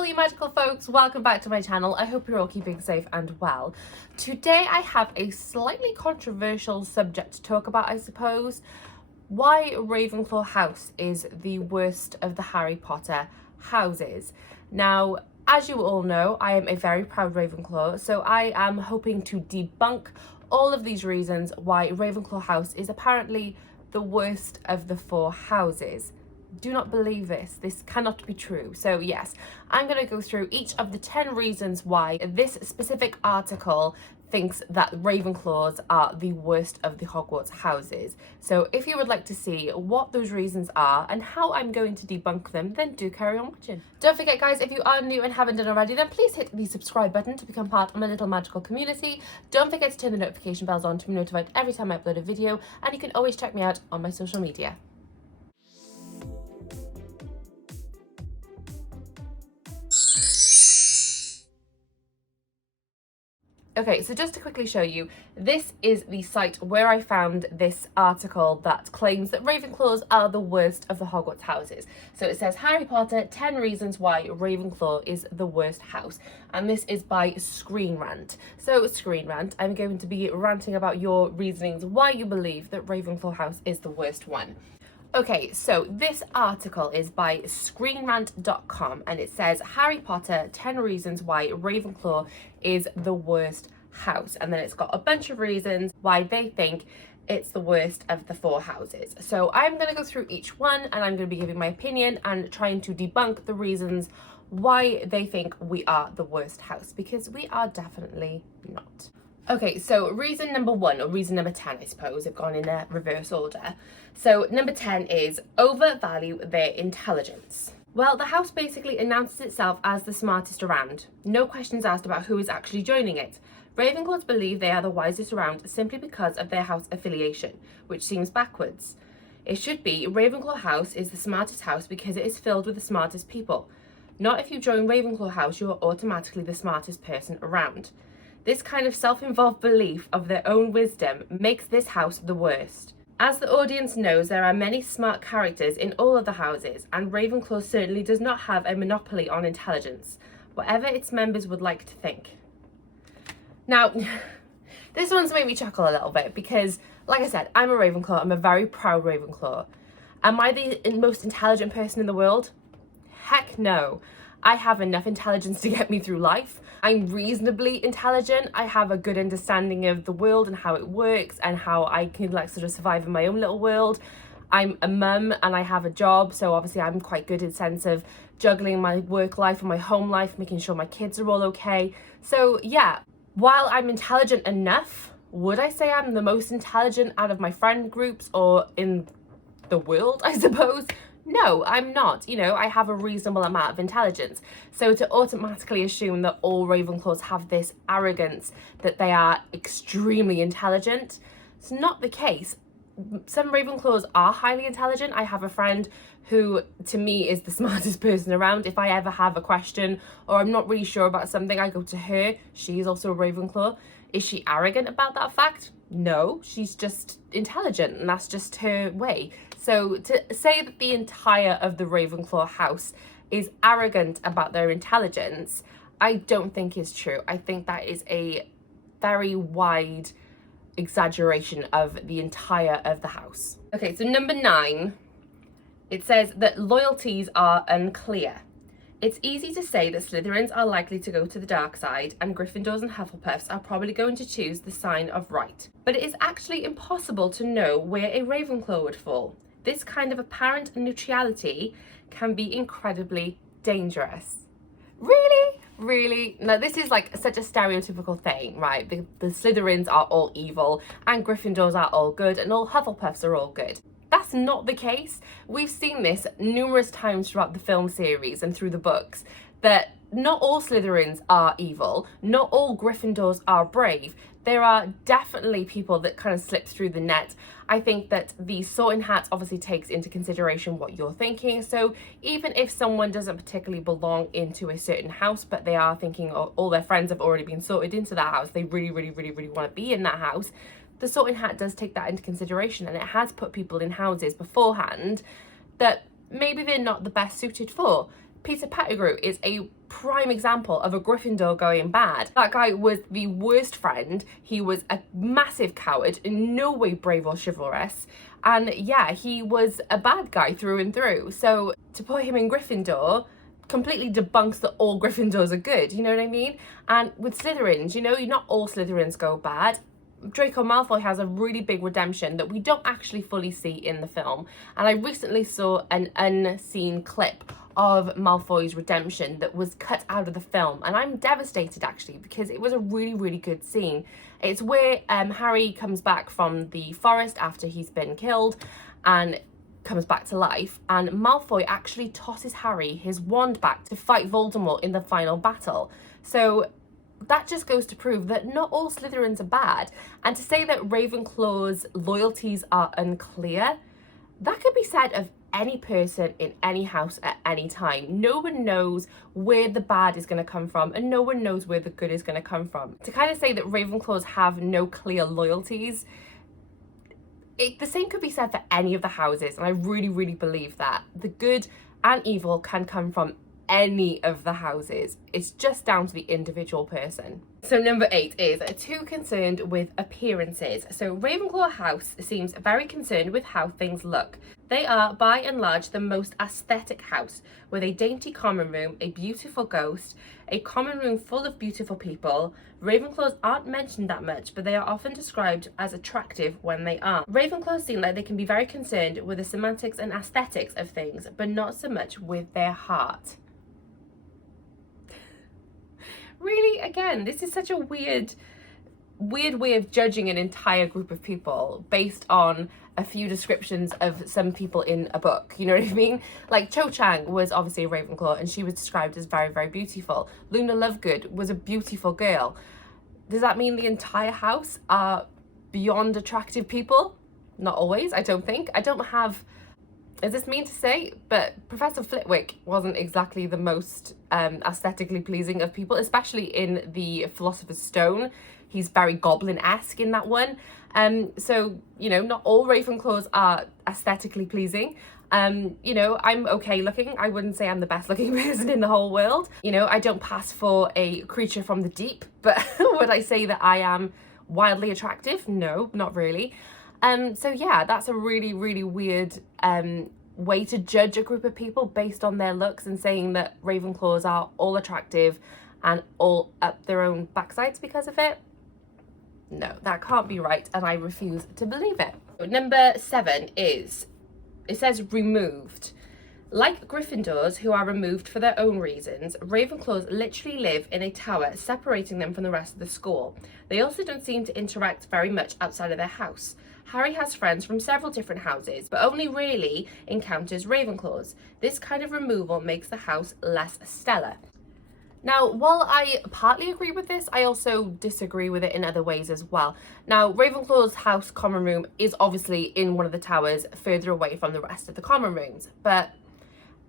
all you magical folks, welcome back to my channel. I hope you're all keeping safe and well. Today I have a slightly controversial subject to talk about, I suppose. Why Ravenclaw house is the worst of the Harry Potter houses. Now, as you all know, I am a very proud Ravenclaw, so I am hoping to debunk all of these reasons why Ravenclaw house is apparently the worst of the four houses. Do not believe this. This cannot be true. So yes, I'm going to go through each of the 10 reasons why this specific article thinks that Ravenclaws are the worst of the Hogwarts houses. So if you would like to see what those reasons are and how I'm going to debunk them, then do carry on watching. Don't forget guys, if you are new and haven't done already, then please hit the subscribe button to become part of my little magical community. Don't forget to turn the notification bells on to be notified every time I upload a video, and you can always check me out on my social media. Okay, so just to quickly show you, this is the site where I found this article that claims that Ravenclaws are the worst of the Hogwarts houses. So it says, Harry Potter, 10 reasons why Ravenclaw is the worst house. And this is by Screen Rant. So Screen Rant, I'm going to be ranting about your reasonings why you believe that Ravenclaw house is the worst one. Okay, so this article is by screenrant.com and it says Harry Potter 10 reasons why Ravenclaw is the worst house, and then it's got a bunch of reasons why they think it's the worst of the four houses. So I'm going to go through each one and I'm going to be giving my opinion and trying to debunk the reasons why they think we are the worst house, because we are definitely not. Okay, so reason number 1, or reason number 10, I suppose, I've gone in a reverse order. So number 10 is overvalue their intelligence. Well, the house basically announces itself as the smartest around. No questions asked about who is actually joining it. Ravenclaws believe they are the wisest around simply because of their house affiliation, which seems backwards. It should be Ravenclaw house is the smartest house because it is filled with the smartest people. Not if you join Ravenclaw house, you are automatically the smartest person around. This kind of self-involved belief of their own wisdom makes this house the worst. As the audience knows, there are many smart characters in all of the houses, and Ravenclaw certainly does not have a monopoly on intelligence, whatever its members would like to think. Now, this one's made me chuckle a little bit because, like I said, I'm a Ravenclaw, I'm a very proud Ravenclaw. Am I the most intelligent person in the world? Heck no. I have enough intelligence to get me through life. I'm reasonably intelligent. I have a good understanding of the world and how it works and how I can sort of survive in my own little world. I'm a mum and I have a job, so obviously I'm quite good in the sense of juggling my work life and my home life, making sure my kids are all okay. So yeah, while I'm intelligent enough, would I say I'm the most intelligent out of my friend groups or in the world, I suppose? No, I'm not. You know, I have a reasonable amount of intelligence. So to automatically assume that all Ravenclaws have this arrogance that they are extremely intelligent, it's not the case. Some Ravenclaws are highly intelligent. I have a friend who, to me, is the smartest person around. If I ever have a question or I'm not really sure about something, I go to her. She is also a Ravenclaw. Is she arrogant about that fact? No, she's just intelligent and that's just her way. So to say that the entire of the Ravenclaw house is arrogant about their intelligence, I don't think is true. I think that is a very wide exaggeration of the entire of the house. Okay, so number 9, it says that loyalties are unclear. It's easy to say that Slytherins are likely to go to the dark side and Gryffindors and Hufflepuffs are probably going to choose the sign of right. But it is actually impossible to know where a Ravenclaw would fall. This kind of apparent neutrality can be incredibly dangerous. Really? Really? No, this is like such a stereotypical thing, right? The Slytherins are all evil and Gryffindors are all good and all Hufflepuffs are all good. That's not the case. We've seen this numerous times throughout the film series and through the books, that not all Slytherins are evil, not all Gryffindors are brave. There are definitely people that kind of slip through the net. I think that the Sorting Hat obviously takes into consideration what you're thinking. So even if someone doesn't particularly belong into a certain house, but they are thinking, oh, all their friends have already been sorted into that house, they really want to be in that house, the Sorting Hat does take that into consideration, and it has put people in houses beforehand that maybe they're not the best suited for. Peter Pettigrew is a prime example of a Gryffindor going bad. That guy was the worst friend. He was a massive coward, in no way brave or chivalrous. And yeah, he was a bad guy through and through. So to put him in Gryffindor completely debunks that all Gryffindors are good, you know what I mean? And with Slytherins, you know, not all Slytherins go bad. Draco Malfoy has a really big redemption that we don't actually fully see in the film. And I recently saw an unseen clip of Malfoy's redemption that was cut out of the film, and I'm devastated actually, because it was a really, really good scene. It's where Harry comes back from the forest after he's been killed and comes back to life, and Malfoy actually tosses Harry his wand back to fight Voldemort in the final battle. So that just goes to prove that not all Slytherins are bad. And to say that Ravenclaw's loyalties are unclear, that could be said of any person in any house at any time. No one knows where the bad is going to come from, and no one knows where the good is going to come from. To kind of say that Ravenclaws have no clear loyalties, the same could be said for any of the houses, and I really, really believe that. The good and evil can come from any of the houses. It's just down to the individual person. So number 8 is too concerned with appearances. So Ravenclaw house seems very concerned with how things look. They are by and large the most aesthetic house, with a dainty common room, a beautiful ghost, a common room full of beautiful people. Ravenclaws aren't mentioned that much, but they are often described as attractive when they are. Ravenclaws seem like they can be very concerned with the semantics and aesthetics of things, but not so much with their heart. Really, again, this is such a weird way of judging an entire group of people based on a few descriptions of some people in a book, you know what I mean? Like Cho Chang was obviously a Ravenclaw, and she was described as very, very beautiful. Luna Lovegood was a beautiful girl. Does that mean the entire house are beyond attractive people? Not always, I don't think. I don't have... Is this mean to say? But Professor Flitwick wasn't exactly the most aesthetically pleasing of people, especially in the Philosopher's Stone. He's very goblin-esque in that one. So, you know, not all Ravenclaws are aesthetically pleasing. You know, I'm okay looking. I wouldn't say I'm the best looking person in the whole world. You know, I don't pass for a creature from the deep, but would I say that I am wildly attractive? No, not really. So yeah, that's a really, really weird way to judge a group of people based on their looks, and saying that Ravenclaws are all attractive and all up their own backsides because of it. No, that can't be right, and I refuse to believe it. Number 7 is, it says removed. Like Gryffindors, who are removed for their own reasons, Ravenclaws literally live in a tower separating them from the rest of the school. They also don't seem to interact very much outside of their house. Harry has friends from several different houses, but only really encounters Ravenclaws. This kind of removal makes the house less stellar. Now, while I partly agree with this, I also disagree with it in other ways as well. Now, Ravenclaw's house common room is obviously in one of the towers further away from the rest of the common rooms, but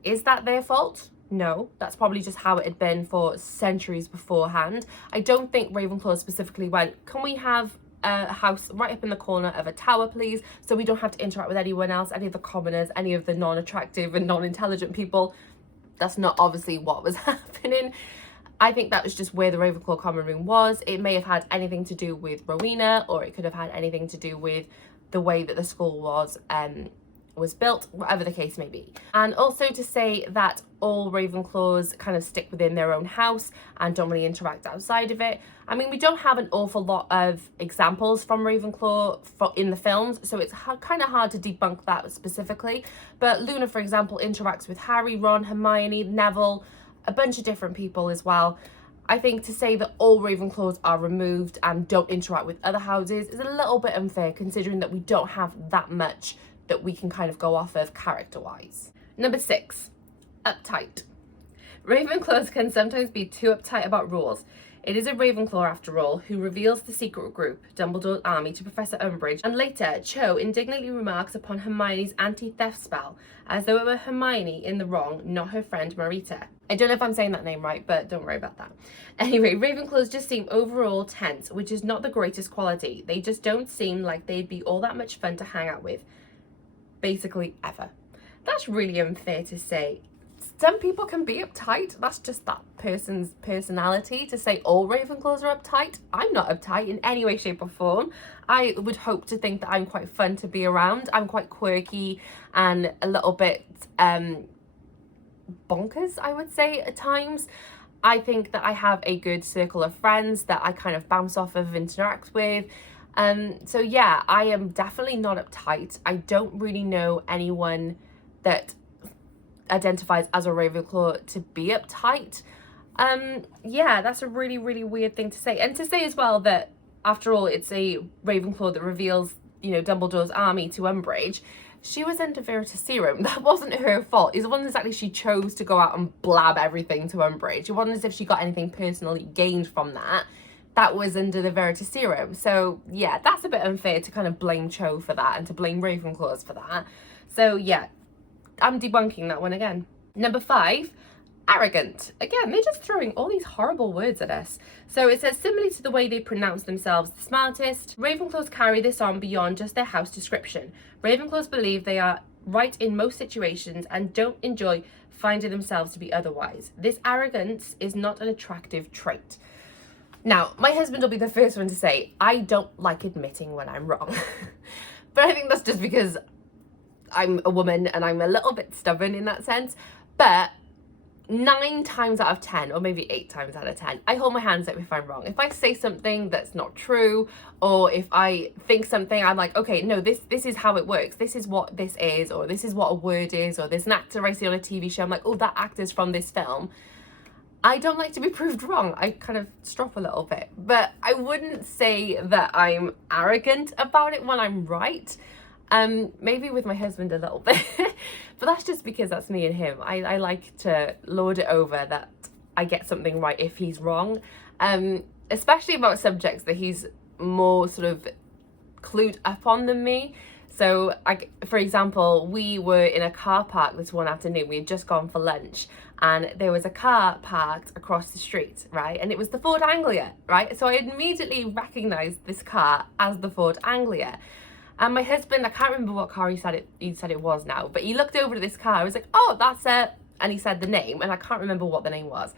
is that their fault? No, that's probably just how it had been for centuries beforehand. I don't think Ravenclaw specifically went, can we have a house right up in the corner of a tower, please, so we don't have to interact with anyone else, any of the commoners, any of the non-attractive and non-intelligent people. That's not obviously what was happening. I think that was just where the Ravenclaw common room was. It may have had anything to do with Rowena, or it could have had anything to do with the way that the school was built, whatever the case may be. And also to say that all Ravenclaws kind of stick within their own house and don't really interact outside of it. I mean, we don't have an awful lot of examples from Ravenclaw in the films, so it's kind of hard to debunk that specifically. But Luna, for example, interacts with Harry, Ron, Hermione, Neville, a bunch of different people as well. I think to say that all Ravenclaws are removed and don't interact with other houses is a little bit unfair, considering that we don't have that much that we can kind of go off of character-wise. Number 6, uptight. Ravenclaws can sometimes be too uptight about rules. It is a Ravenclaw, after all, who reveals the secret group, Dumbledore's army, to Professor Umbridge, and later Cho indignantly remarks upon Hermione's anti-theft spell, as though it were Hermione in the wrong, not her friend Marita. I don't know if I'm saying that name right, but don't worry about that. Anyway, Ravenclaws just seem overall tense, which is not the greatest quality. They just don't seem like they'd be all that much fun to hang out with, basically ever. That's really unfair to say. some people can be uptight. That's just that person's personality. To say all Ravenclaws are uptight, I'm not uptight in any way, shape or form. I would hope to think that I'm quite fun to be around. I'm quite quirky and a little bit bonkers, I would say, at times. I think that I have a good circle of friends that I kind of bounce off of, interact with. So yeah, I am definitely not uptight. I don't really know anyone that identifies as a Ravenclaw to be uptight. Yeah, that's a really, really weird thing to say. And to say as well that, after all, it's a Ravenclaw that reveals, you know, Dumbledore's army to Umbridge. She was under Veritaserum. That wasn't her fault. It wasn't exactly she chose to go out and blab everything to Umbridge. It wasn't as if she got anything personally gained from that. That was under the Veritaserum. So yeah, that's a bit unfair to kind of blame Cho for that and to blame Ravenclaws for that. So yeah, I'm debunking that one again. Number 5, arrogant. Again, they're just throwing all these horrible words at us. So it says, similarly to the way they pronounce themselves the smartest, Ravenclaws carry this on beyond just their house description. Ravenclaws believe they are right in most situations and don't enjoy finding themselves to be otherwise. This arrogance is not an attractive trait. Now, my husband will be the first one to say, I don't like admitting when I'm wrong. But I think that's just because I'm a woman and I'm a little bit stubborn in that sense. But 9 times out of 10, or maybe 8 times out of 10, I hold my hands up if I'm wrong. If I say something that's not true, or if I think something, I'm like, okay, no, this is how it works. This is what this is, or this is what a word is, or there's an actor I see on a TV show. I'm like, oh, that actor's from this film. I don't like to be proved wrong. I kind of strop a little bit. But I wouldn't say that I'm arrogant about it when I'm right. Maybe with my husband a little bit, but that's just because that's me and him. I like to lord it over that I get something right if he's wrong, especially about subjects that he's more sort of clued up on than me. So, for example, we were in a car park this one afternoon. We had just gone for lunch and there was a car parked across the street, right? And it was the Ford Anglia, right? So I immediately recognised this car as the Ford Anglia. And my husband, I can't remember what car he said it was now, but he looked over to this car. I was like, oh, that's it. And he said the name, and I can't remember what the name was.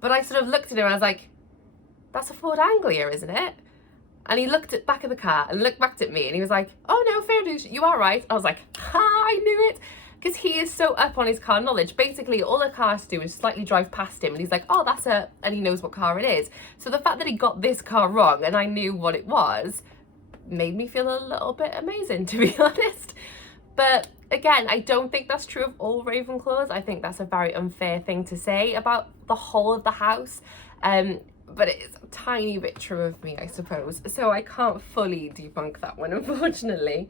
But I sort of looked at him and I was like, that's a Ford Anglia, isn't it? And he looked at back of the car and looked back at me and he was like, oh no, fair dues, you are right. I was like, I knew it. Because he is so up on his car knowledge. Basically, all the car has to do is slightly drive past him and he's like, oh, that's it. And he knows what car it is. So the fact that he got this car wrong and I knew what it was made me feel a little bit amazing, to be honest. But again, I don't think that's true of all Ravenclaws. I think that's a very unfair thing to say about the whole of the house. But it's a tiny bit true of me, I suppose. So I can't fully debunk that one, unfortunately.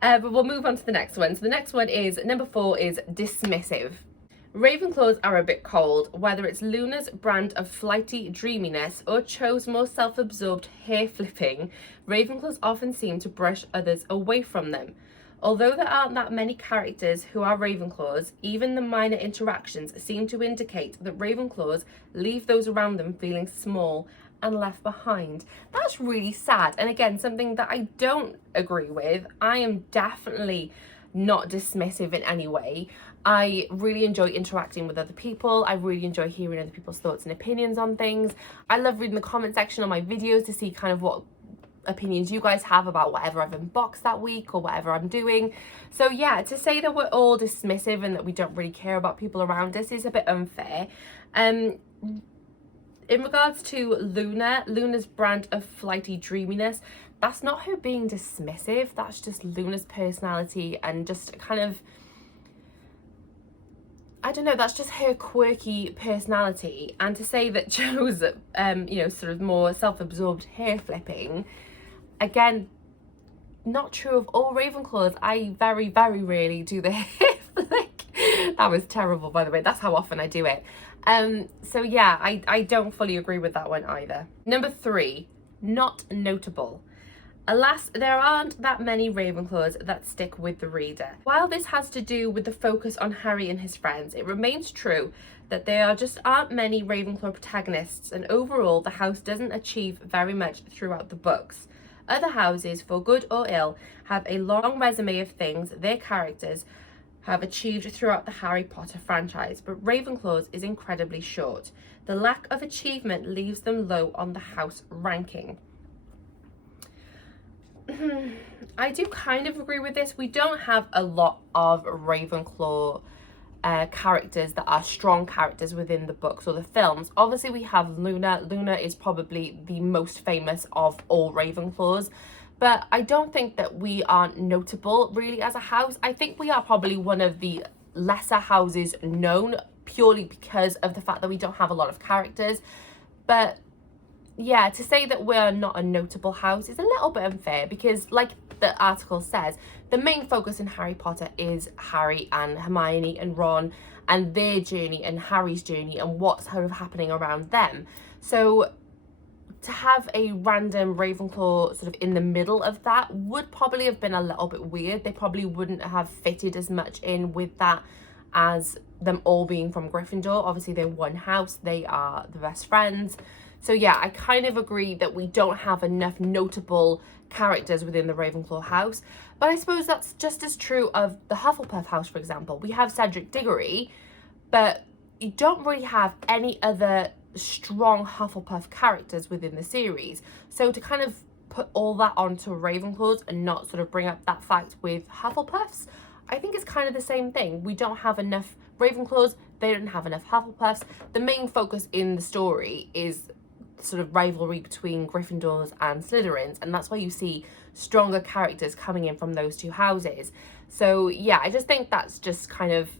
But we'll move on to the next one. So the next one is, number 4 is dismissive. Ravenclaws are a bit cold, whether it's Luna's brand of flighty dreaminess or Cho's more self-absorbed hair flipping. Ravenclaws often seem to brush others away from them. Although there aren't that many characters who are Ravenclaws, even the minor interactions seem to indicate that Ravenclaws leave those around them feeling small and left behind. That's really sad, and again, something that I don't agree with. I am definitely not dismissive in any way. I really enjoy interacting with other people. I really enjoy hearing other people's thoughts and opinions on things. I love reading the comment section on my videos to see kind of what opinions you guys have about whatever I've unboxed that week or whatever I'm doing. So yeah, to say that we're all dismissive and that we don't really care about people around us is a bit unfair. In regards to Luna's brand of flighty dreaminess, that's not her being dismissive. That's just Luna's personality and just kind of, I don't know, that's just her quirky personality. And to say that Cho's, you know, sort of more self-absorbed hair flipping, again, not true of all Ravenclaws. I very, very rarely do the hair flick. That was terrible, by the way. That's how often I do it. So yeah, I don't fully agree with that one either. Number 3, not notable. Alas, there aren't that many Ravenclaws that stick with the reader. While this has to do with the focus on Harry and his friends, it remains true that there just aren't many Ravenclaw protagonists, and overall the house doesn't achieve very much throughout the books. Other houses, for good or ill, have a long resume of things their characters have achieved throughout the Harry Potter franchise, but Ravenclaw's is incredibly short. The lack of achievement leaves them low on the house ranking. I do kind of agree with this. We don't have a lot of Ravenclaw characters that are strong characters within the books or the films. Obviously, we have Luna. Luna is probably the most famous of all Ravenclaws, but I don't think that we are notable really as a house. I think we are probably one of the lesser houses known purely because of the fact that we don't have a lot of characters. But yeah, to say that we're not a notable house is a little bit unfair because, like the article says, the main focus in Harry Potter is Harry and Hermione and Ron and their journey and Harry's journey and what's sort of happening around them. So to have a random Ravenclaw sort of in the middle of that would probably have been a little bit weird. They probably wouldn't have fitted as much in with that as them all being from Gryffindor. Obviously, they're one house. They are the best friends. So yeah, I kind of agree that we don't have enough notable characters within the Ravenclaw house. But I suppose that's just as true of the Hufflepuff house, for example. We have Cedric Diggory, but you don't really have any other strong Hufflepuff characters within the series. So to kind of put all that onto Ravenclaws and not sort of bring up that fact with Hufflepuffs, I think it's kind of the same thing. We don't have enough Ravenclaws, they don't have enough Hufflepuffs. The main focus in the story is sort of rivalry between Gryffindors and Slytherins, and that's why you see stronger characters coming in from those two houses. So yeah, I just think that's just kind of,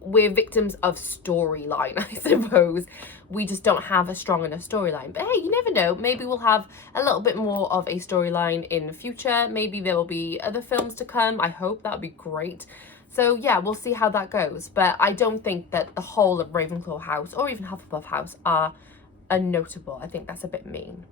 we're victims of storyline, I suppose. We just don't have a strong enough storyline. But hey, you never know, maybe we'll have a little bit more of a storyline in the future. Maybe there will be other films to come. I hope. That'd be great. So yeah, we'll see how that goes. But I don't think that the whole of Ravenclaw house or even Hufflepuff house are unnotable. I think that's a bit mean.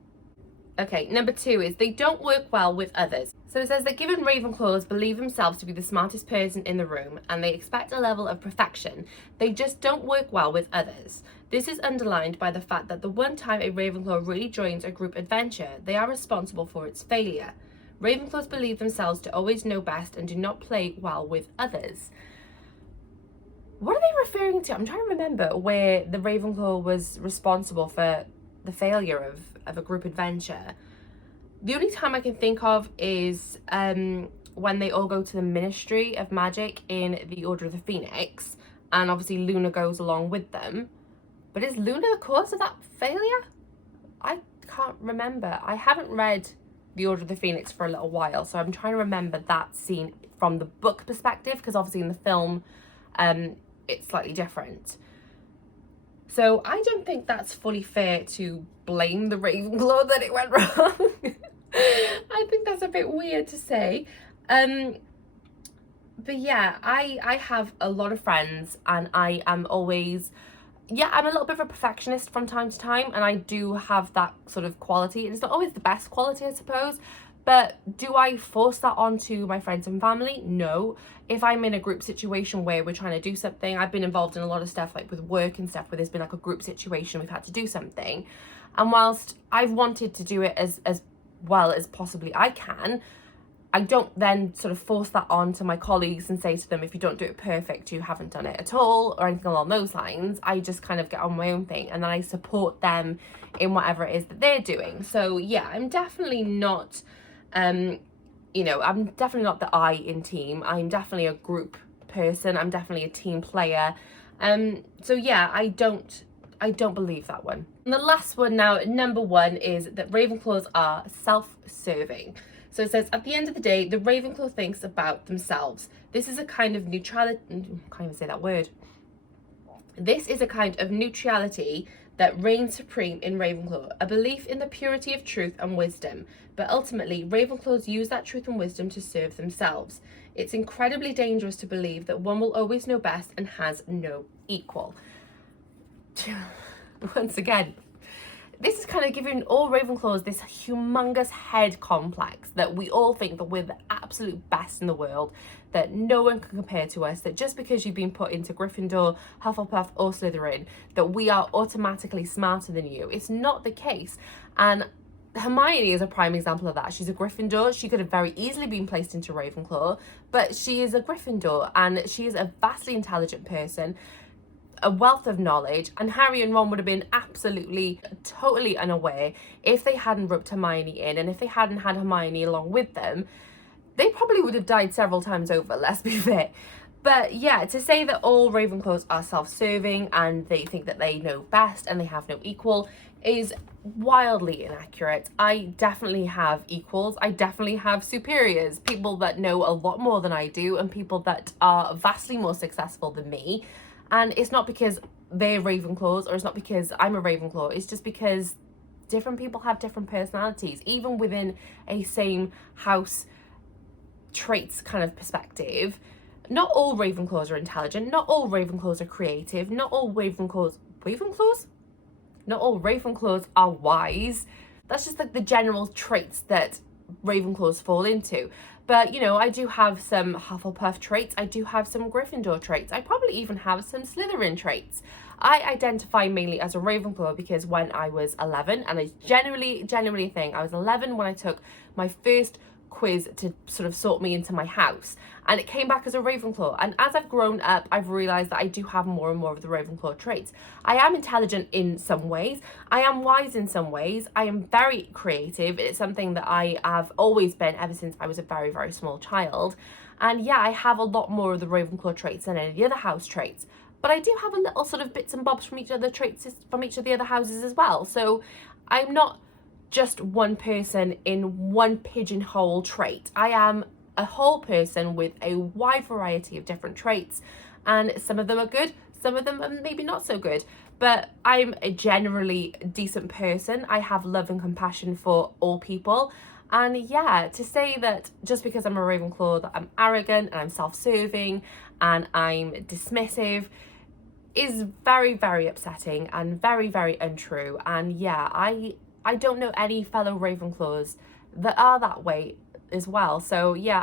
Okay, number 2 is they don't work well with others. So it says that given Ravenclaws believe themselves to be the smartest person in the room and they expect a level of perfection, they just don't work well with others. This is underlined by the fact that the one time a Ravenclaw really joins a group adventure, they are responsible for its failure. Ravenclaws believe themselves to always know best and do not play well with others. What are they referring to? I'm trying to remember where the Ravenclaw was responsible for the failure of a group adventure. The only time I can think of is when they all go to the Ministry of Magic in the Order of the Phoenix, and obviously Luna goes along with them. But is Luna the cause of that failure? I can't remember. I haven't read the Order of the Phoenix for a little while, so I'm trying to remember that scene from the book perspective, because obviously in the film it's slightly different. So I don't think that's fully fair to blame the Ravenclaw that it went wrong. I think that's a bit weird to say. But yeah, I have a lot of friends and I am always, I'm a little bit of a perfectionist from time to time, and I do have that sort of quality. It's not always the best quality, I suppose, but do I force that onto my friends and family? No. If I'm in a group situation where we're trying to do something, I've been involved in a lot of stuff like with work and stuff where there's been like a group situation, we've had to do something. And whilst I've wanted to do it as well as possibly I can, I don't then sort of force that on to my colleagues and say to them, if you don't do it perfect, you haven't done it at all, or anything along those lines. I just kind of get on my own thing and then I support them in whatever it is that they're doing. So yeah, I'm definitely not, I'm definitely not the I in team. I'm definitely a group person. I'm definitely a team player. So yeah, I don't believe that one. And the last one now, number 1, is that Ravenclaws are self-serving. So it says, at the end of the day, the Ravenclaw thinks about themselves. This is a kind of neutrality, I can't even say that word. This is a kind of neutrality that reigns supreme in Ravenclaw, a belief in the purity of truth and wisdom. But ultimately, Ravenclaws use that truth and wisdom to serve themselves. It's incredibly dangerous to believe that one will always know best and has no equal. Once again, this is kind of giving all Ravenclaws this humongous head complex that we all think that we're the absolute best in the world, that no one can compare to us, that just because you've been put into Gryffindor, Hufflepuff or Slytherin, that we are automatically smarter than you. It's not the case. And Hermione is a prime example of that. She's a Gryffindor. She could have very easily been placed into Ravenclaw, but she is a Gryffindor, and she is a vastly intelligent person, a wealth of knowledge, and Harry and Ron would have been absolutely, totally unaware if they hadn't roped Hermione in, and if they hadn't had Hermione along with them, they probably would have died several times over, let's be fair. But yeah, to say that all Ravenclaws are self-serving and they think that they know best and they have no equal is wildly inaccurate. I definitely have equals. I definitely have superiors, people that know a lot more than I do and people that are vastly more successful than me. And it's not because they're Ravenclaws or it's not because I'm a Ravenclaw. It's just because different people have different personalities, even within a same house traits kind of perspective. Not all Ravenclaws are intelligent. Not all Ravenclaws are creative. Not all Ravenclaws are wise. That's just like the general traits that Ravenclaws fall into. But, you know, I do have some Hufflepuff traits. I do have some Gryffindor traits. I probably even have some Slytherin traits. I identify mainly as a Ravenclaw because when I was 11, and it's generally a thing, I was 11 when I took my first quiz to sort of sort me into my house, and it came back as a Ravenclaw. And as I've grown up, I've realized that I do have more and more of the Ravenclaw traits. I am intelligent in some ways, I am wise in some ways, I am very creative. It's something that I have always been ever since I was a very, very small child. And yeah, I have a lot more of the Ravenclaw traits than any of the other house traits, but I do have a little sort of bits and bobs from each of the traits from each of the other houses as well. So I'm not just one person in one pigeonhole trait. I am a whole person with a wide variety of different traits, and some of them are good, some of them are maybe not so good, but I'm a generally decent person. I have love and compassion for all people. And yeah, to say that just because I'm a Ravenclaw that I'm arrogant and I'm self-serving and I'm dismissive is very, very upsetting and very, very untrue. And yeah, I don't know any fellow Ravenclaws that are that way as well. So yeah,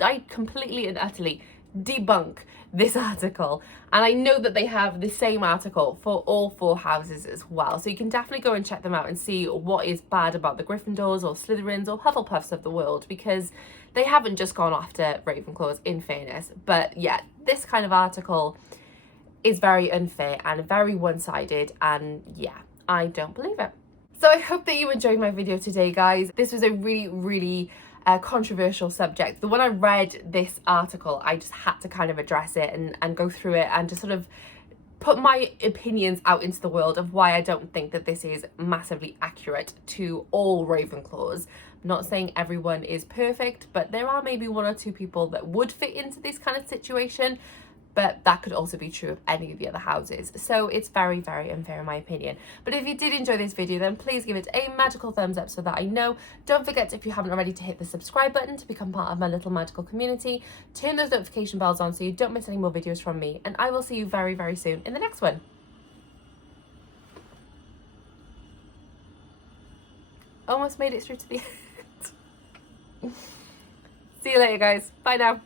I completely and utterly debunk this article, and I know that they have the same article for all 4 houses as well, so you can definitely go and check them out and see what is bad about the Gryffindors or Slytherins or Hufflepuffs of the world, because they haven't just gone after Ravenclaws, in fairness. But yeah, this kind of article is very unfair and very one-sided, and yeah, I don't believe it. So I hope that you enjoyed my video today, guys. This was a really, really controversial subject. The when I read this article, I just had to kind of address it and go through it and just sort of put my opinions out into the world of why I don't think that this is massively accurate to all Ravenclaws. I'm not saying everyone is perfect, but there are maybe 1 or 2 people that would fit into this kind of situation. But that could also be true of any of the other houses. So it's very, very unfair in my opinion. But if you did enjoy this video, then please give it a magical thumbs up so that I know. Don't forget, if you haven't already, to hit the subscribe button to become part of my little magical community. Turn those notification bells on so you don't miss any more videos from me. And I will see you very, very soon in the next one. Almost made it through to the end. See you later, guys. Bye now.